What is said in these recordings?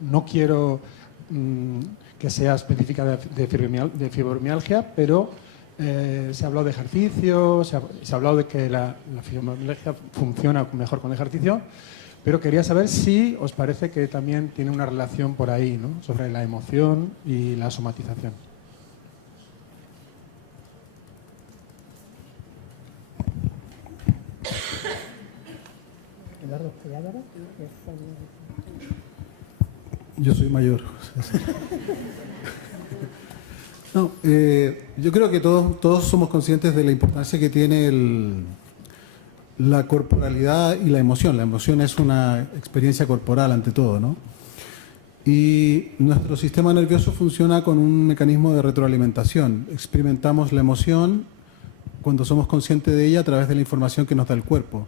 no quiero que sea específica de fibromialgia, pero se ha hablado de ejercicio, se ha hablado de que la fibromialgia funciona mejor con ejercicio, pero quería saber si os parece que también tiene una relación por ahí, ¿no?, sobre la emoción y la somatización. Yo soy mayor. No, yo creo que todos somos conscientes de la importancia que tiene la corporalidad y la emoción. La emoción es una experiencia corporal ante todo, ¿no? Y nuestro sistema nervioso funciona con un mecanismo de retroalimentación. Experimentamos la emoción cuando somos conscientes de ella a través de la información que nos da el cuerpo.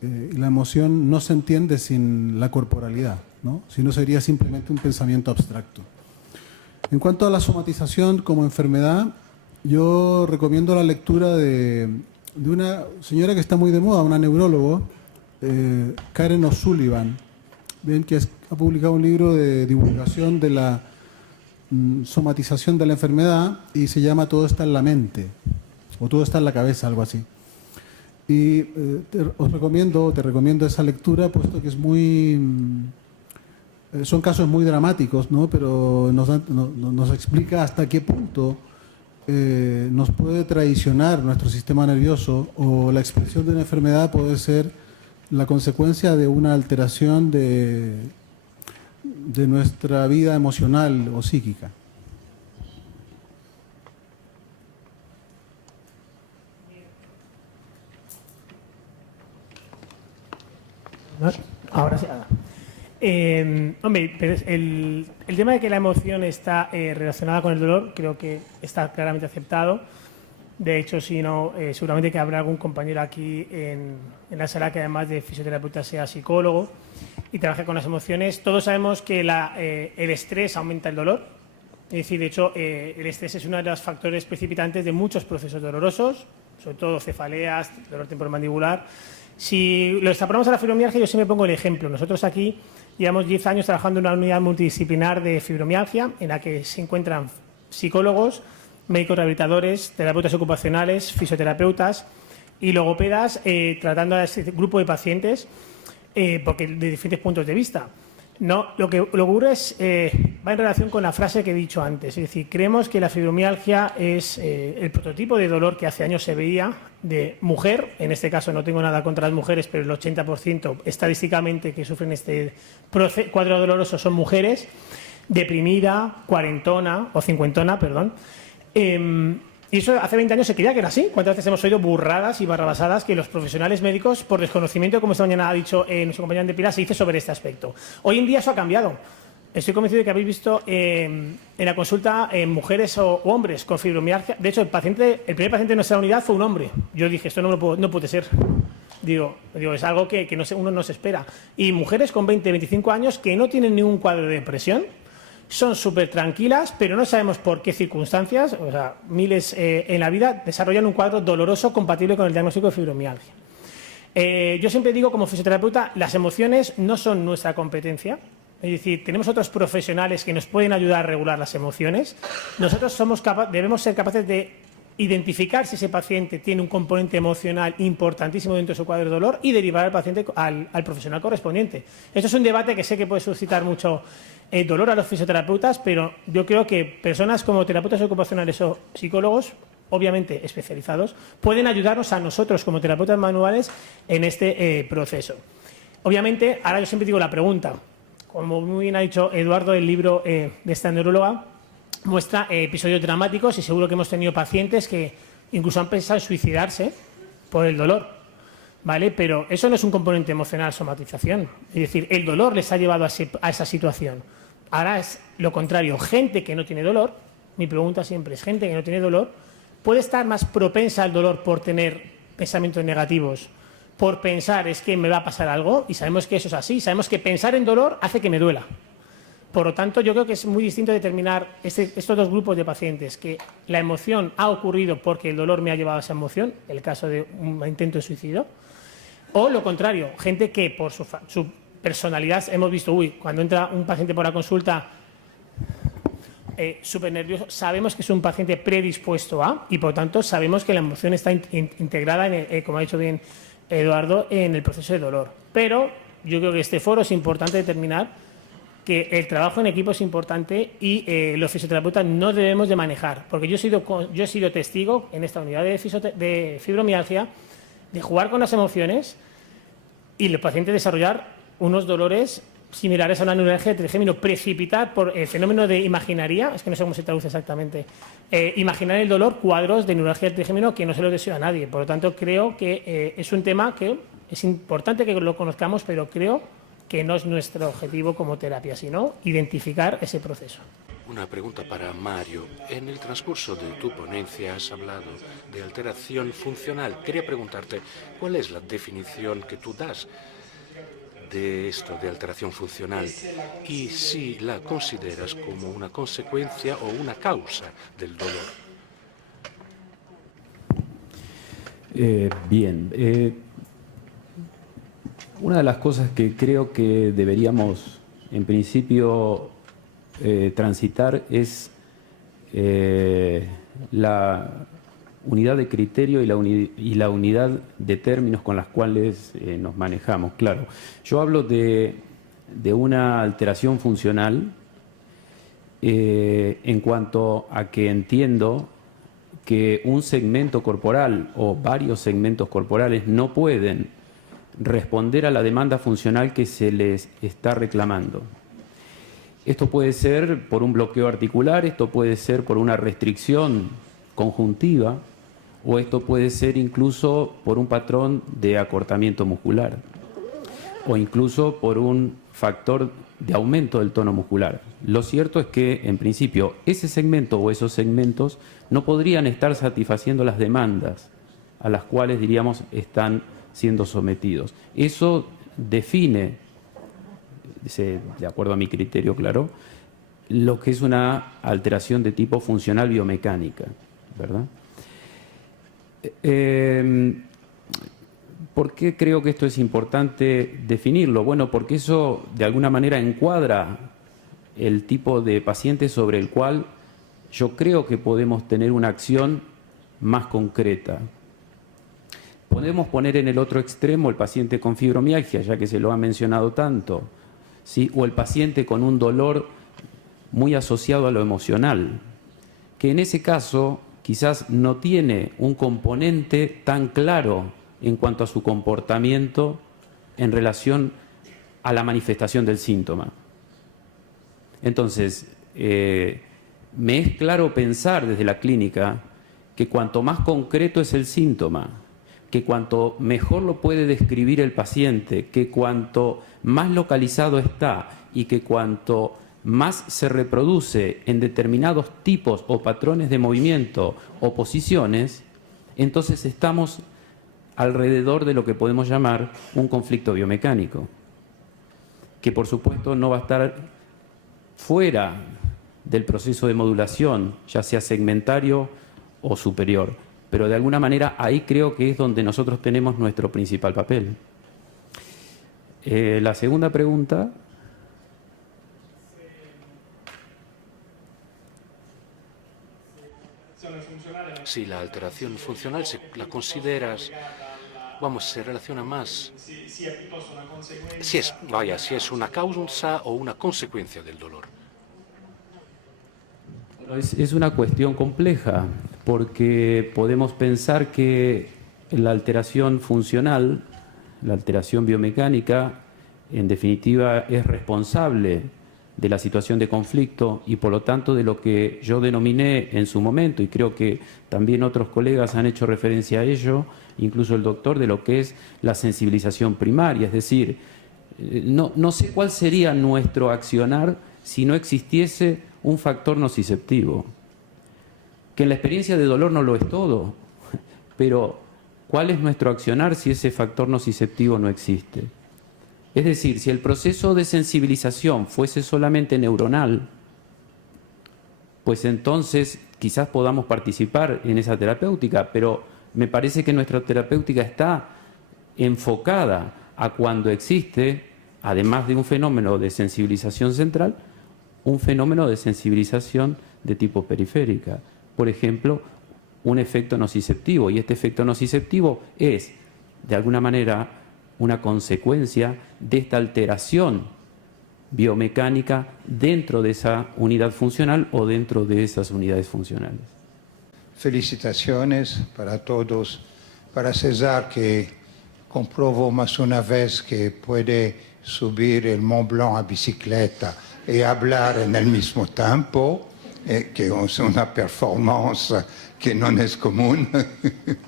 Y la emoción no se entiende sin la corporalidad, ¿no? Si no, sería simplemente un pensamiento abstracto. En cuanto a la somatización como enfermedad, yo recomiendo la lectura de una señora que está muy de moda, una neurólogo, Karen O'Sullivan, ¿bien?, que ha publicado un libro de divulgación de la somatización de la enfermedad y se llama Todo está en la mente, o Todo está en la cabeza, algo así. Y te recomiendo esa lectura, puesto que es muy... son casos muy dramáticos, ¿no?, pero nos explica hasta qué punto nos puede traicionar nuestro sistema nervioso, o la expresión de una enfermedad puede ser la consecuencia de una alteración de nuestra vida emocional o psíquica. Ahora sí. Hombre, pero el tema de que la emoción está relacionada con el dolor creo que está claramente aceptado. De hecho, si no, seguramente que habrá algún compañero aquí en la sala que además de fisioterapeuta sea psicólogo y trabaje con las emociones. Todos sabemos que el estrés aumenta el dolor. Es decir, de hecho, el estrés es uno de los factores precipitantes de muchos procesos dolorosos, sobre todo cefaleas, dolor temporomandibular. Si lo extrapolamos a la fibromialgia, yo siempre pongo el ejemplo. Nosotros aquí llevamos 10 años trabajando en una unidad multidisciplinar de fibromialgia en la que se encuentran psicólogos, médicos rehabilitadores, terapeutas ocupacionales, fisioterapeutas y logopedas tratando a ese grupo de pacientes porque de diferentes puntos de vista. No, lo que ocurre es, va en relación con la frase que he dicho antes. Es decir, creemos que la fibromialgia es el prototipo de dolor que hace años se veía de mujer. En este caso no tengo nada contra las mujeres, pero el 80% estadísticamente que sufren este cuadro doloroso son mujeres, deprimida, cuarentona o cincuentona, perdón. Y eso hace 20 años se creía que era así. ¿Cuántas veces hemos oído burradas y barrabasadas que los profesionales médicos, por desconocimiento, como esta mañana ha dicho nuestro compañero de Pilar, se dice sobre este aspecto? Hoy en día eso ha cambiado. Estoy convencido de que habéis visto en la consulta mujeres o hombres con fibromialgia. De hecho, el primer paciente de nuestra unidad fue un hombre. Yo dije, esto no puede ser. Digo, es algo que uno no se espera. Y mujeres con 20, 25 años que no tienen ningún cuadro de depresión, son súper tranquilas, pero no sabemos por qué circunstancias, o sea, miles en la vida, desarrollan un cuadro doloroso compatible con el diagnóstico de fibromialgia. Yo siempre digo, como fisioterapeuta, las emociones no son nuestra competencia. Es decir, tenemos otros profesionales que nos pueden ayudar a regular las emociones. Nosotros debemos ser capaces de identificar si ese paciente tiene un componente emocional importantísimo dentro de su cuadro de dolor y derivar al paciente al profesional correspondiente. Esto es un debate que sé que puede suscitar mucho dolor a los fisioterapeutas, pero yo creo que personas como terapeutas ocupacionales o psicólogos, obviamente especializados, pueden ayudarnos a nosotros como terapeutas manuales en este proceso. Obviamente, ahora yo siempre digo la pregunta, como muy bien ha dicho Eduardo, el libro de esta neuróloga muestra episodios dramáticos y seguro que hemos tenido pacientes que incluso han pensado en suicidarse por el dolor, ¿vale? Pero eso no es un componente emocional, somatización. Es decir, el dolor les ha llevado a esa situación. Ahora es lo contrario. Gente que no tiene dolor, mi pregunta siempre es, gente que no tiene dolor, puede estar más propensa al dolor por tener pensamientos negativos, por pensar es que me va a pasar algo, y sabemos que eso es así. Sabemos que pensar en dolor hace que me duela. Por lo tanto, yo creo que es muy distinto determinar estos dos grupos de pacientes, que la emoción ha ocurrido porque el dolor me ha llevado a esa emoción, el caso de un intento de suicidio, o lo contrario, gente que por su personalidad hemos visto, cuando entra un paciente por la consulta súper nervioso, sabemos que es un paciente predispuesto a, y por tanto sabemos que la emoción está integrada, como ha dicho bien Eduardo, en el proceso de dolor. Pero yo creo que este foro es importante determinar que el trabajo en equipo es importante y los fisioterapeutas no debemos de manejar, porque yo he sido testigo en esta unidad de fibromialgia de jugar con las emociones y el paciente desarrollar unos dolores similares a una neuralgia de trigémino, precipitar por el fenómeno de imaginaría, es que no sé cómo se traduce exactamente, imaginar el dolor, cuadros de neuralgia de trigémino que no se lo deseo a nadie. Por lo tanto, creo que es un tema que es importante que lo conozcamos, pero creo que no es nuestro objetivo como terapia, sino identificar ese proceso. Una pregunta para Mario. En el transcurso de tu ponencia has hablado de alteración funcional. Quería preguntarte, ¿cuál es la definición que tú das de esto, de alteración funcional, y si la consideras como una consecuencia o una causa del dolor? Una de las cosas que creo que deberíamos, en principio, transitar es la unidad de criterio y la unidad de términos con las cuales nos manejamos. Claro, yo hablo de una alteración funcional en cuanto a que entiendo que un segmento corporal o varios segmentos corporales no pueden responder a la demanda funcional que se les está reclamando. Esto puede ser por un bloqueo articular, esto puede ser por una restricción conjuntiva, o esto puede ser incluso por un patrón de acortamiento muscular, o incluso por un factor de aumento del tono muscular. Lo cierto es que, en principio, ese segmento o esos segmentos no podrían estar satisfaciendo las demandas a las cuales, diríamos, están siendo sometidos. Eso define, de acuerdo a mi criterio, claro, lo que es una alteración de tipo funcional biomecánica, ¿verdad? ¿Por qué creo que esto es importante definirlo? Bueno, porque eso de alguna manera encuadra el tipo de paciente sobre el cual yo creo que podemos tener una acción más concreta. Podemos poner en el otro extremo el paciente con fibromialgia, ya que se lo ha mencionado tanto, ¿sí? O el paciente con un dolor muy asociado a lo emocional, que en ese caso quizás no tiene un componente tan claro en cuanto a su comportamiento en relación a la manifestación del síntoma. Entonces, me es claro pensar desde la clínica que cuanto más concreto es el síntoma, que cuanto mejor lo puede describir el paciente, que cuanto más localizado está y que cuanto más se reproduce en determinados tipos o patrones de movimiento o posiciones, entonces estamos alrededor de lo que podemos llamar un conflicto biomecánico, que por supuesto no va a estar fuera del proceso de modulación, ya sea segmentario o superior, pero de alguna manera ahí creo que es donde nosotros tenemos nuestro principal papel. La segunda pregunta. Si la alteración funcional la consideras, vamos, se relaciona más, si es una causa o una consecuencia del dolor. Es una cuestión compleja, porque podemos pensar que la alteración funcional, la alteración biomecánica, en definitiva es responsable de la situación de conflicto y por lo tanto de lo que yo denominé en su momento, y creo que también otros colegas han hecho referencia a ello, incluso el doctor, de lo que es la sensibilización primaria. Es decir, no sé cuál sería nuestro accionar si no existiese un factor nociceptivo, que en la experiencia de dolor no lo es todo, pero ¿cuál es nuestro accionar si ese factor nociceptivo no existe? Es decir, si el proceso de sensibilización fuese solamente neuronal, pues entonces quizás podamos participar en esa terapéutica, pero me parece que nuestra terapéutica está enfocada a cuando existe además de un fenómeno de sensibilización central, un fenómeno de sensibilización de tipo periférica. Por ejemplo, un efecto nociceptivo. Y este efecto nociceptivo es, de alguna manera, una consecuencia de esta alteración biomecánica dentro de esa unidad funcional o dentro de esas unidades funcionales. Felicitaciones para todos. Para César, que comprobó más una vez que puede subir el Mont Blanc a bicicleta y hablar en el mismo tiempo, que es una performance que no es común.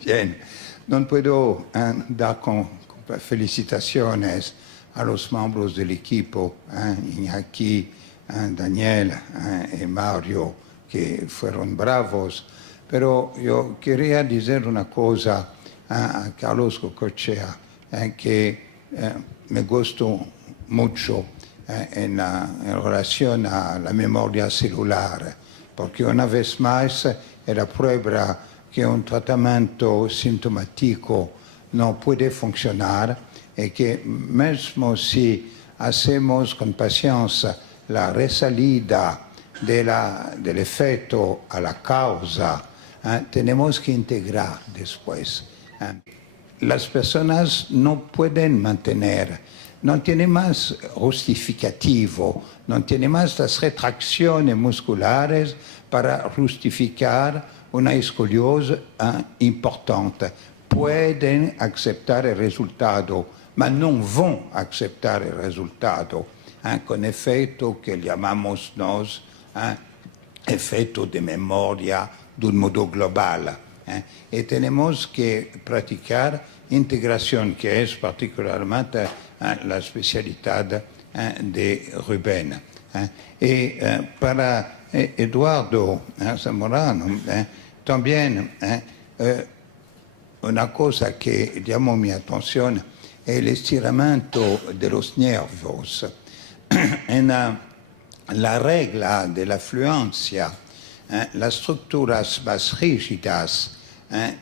Bien, no puedo dar con felicitaciones a los miembros del equipo, Iñaki, Daniel y Mario, que fueron bravos. Pero yo quería decir una cosa a Carlos Gocoechea, que me gustó mucho en relación a la memoria celular, porque una vez más era prueba que un tratamiento sintomático no puede funcionar y que mismo si hacemos con paciencia la resalida del efecto a la causa, tenemos que integrar después. Las personas no pueden mantener, no tiene más justificativo, no tiene más las retracciones musculares para justificar una escoliosis importante. Pueden aceptar el resultado, pero no van a aceptar el resultado con efecto que llamamos nos efecto de memoria de un modo global. Y tenemos que practicar integración, que es particularmente la especialidad de Rubén. Y para Eduardo Zamorano, también una cosa que llamó mi atención es el estiramiento de los nervios. En la regla de la fluencia, las estructuras más rígidas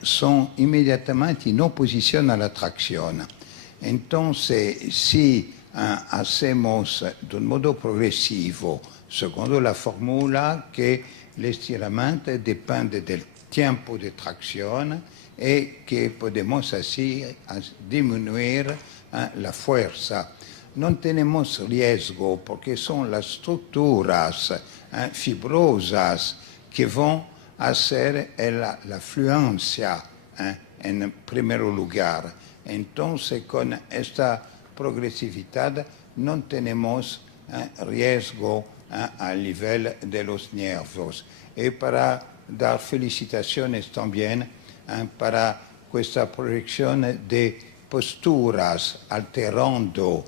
son inmediatamente en oposición a la tracción. Entonces, si hacemos de un modo progresivo, segundo la fórmula que el estiramiento depende del tiempo de tracción y que podemos así disminuir la fuerza. No tenemos riesgo porque son las estructuras fibrosas que van a hacer la fluencia en primer lugar. Entonces, con esta progresividad no tenemos riesgo al nivel de los nervios. Y para dar felicitaciones también para esta proyección de posturas alterando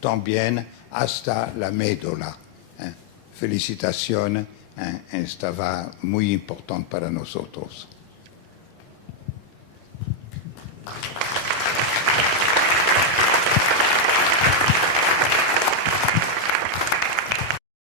también hasta la médula. Felicitaciones, estaba muy importante para nosotros.